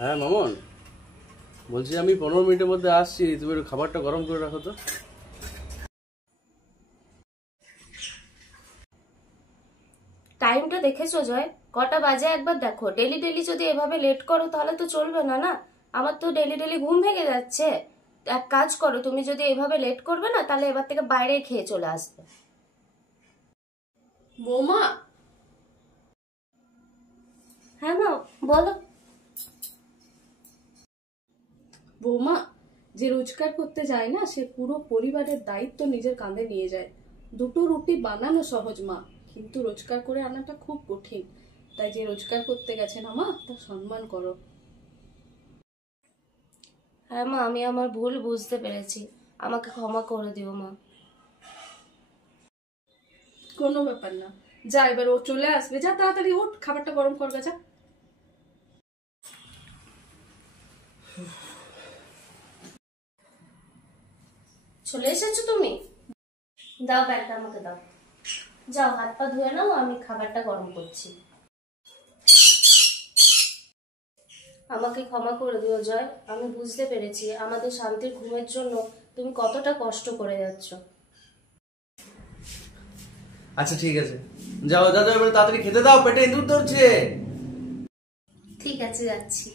হ্যাঁ মামন, বলছি আমি 15 মিনিটের মধ্যে আসছি, তুমি একটু খাবারটা গরম করে রাখো তো। টাইমটা দেখেছো জয়? কটা বাজে একবার দেখো। ডেলি ডেলি যদি এভাবে লেট করো তাহলে তো চলবে না। না, আমার তো ডেলি ডেলি ঘুম ভেঙে যাচ্ছে। এক কাজ করো, তুমি যদি এভাবে লেট করবে না তাহলে এবার থেকে বাইরে খেয়ে চলে আসবে। বৌমা, হ্যাঁ মা, বলো। বৌমা, যে রোজগার করতে যায় না সে পুরো পরিবারের দায়িত্ব নিজের কাঁধে নিয়ে যায়। দুটো রুটি বানানো সহজ মা, কিন্তু রোজগার করে আনাটা খুব কঠিন। তাই যে রোজগার করতে গেছে না মা, তার সম্মান করো। হ্যাঁ মা, আমি আমার ভুল বুঝতে পেরেছি, আমাকে ক্ষমা করে দিও মা। কোনো ব্যাপার না, যা এবার ও চলে আসবে, যা তাড়াতাড়ি ওঠ, খাবারটা গরম করবে যা। চলে এসেছো তুমি? দাও ব্যাগটা আমাকে দাও। যাও হাত পা ধুয়ে নাও, আমি খাবারটা গরম করছি। আমাকে ক্ষমা করে দিও জয়, আমি বুঝতে পেরেছি আমাদের শান্তির ঘুমের জন্য তুমি কতটা কষ্ট করে যাচ্ছ। আচ্ছা ঠিক আছে, যাও দাদা, এবার তাড়াতাড়ি খেতে দাও, পেটে ইঁদুর ধরছে। ঠিক আছে, যাচ্ছি।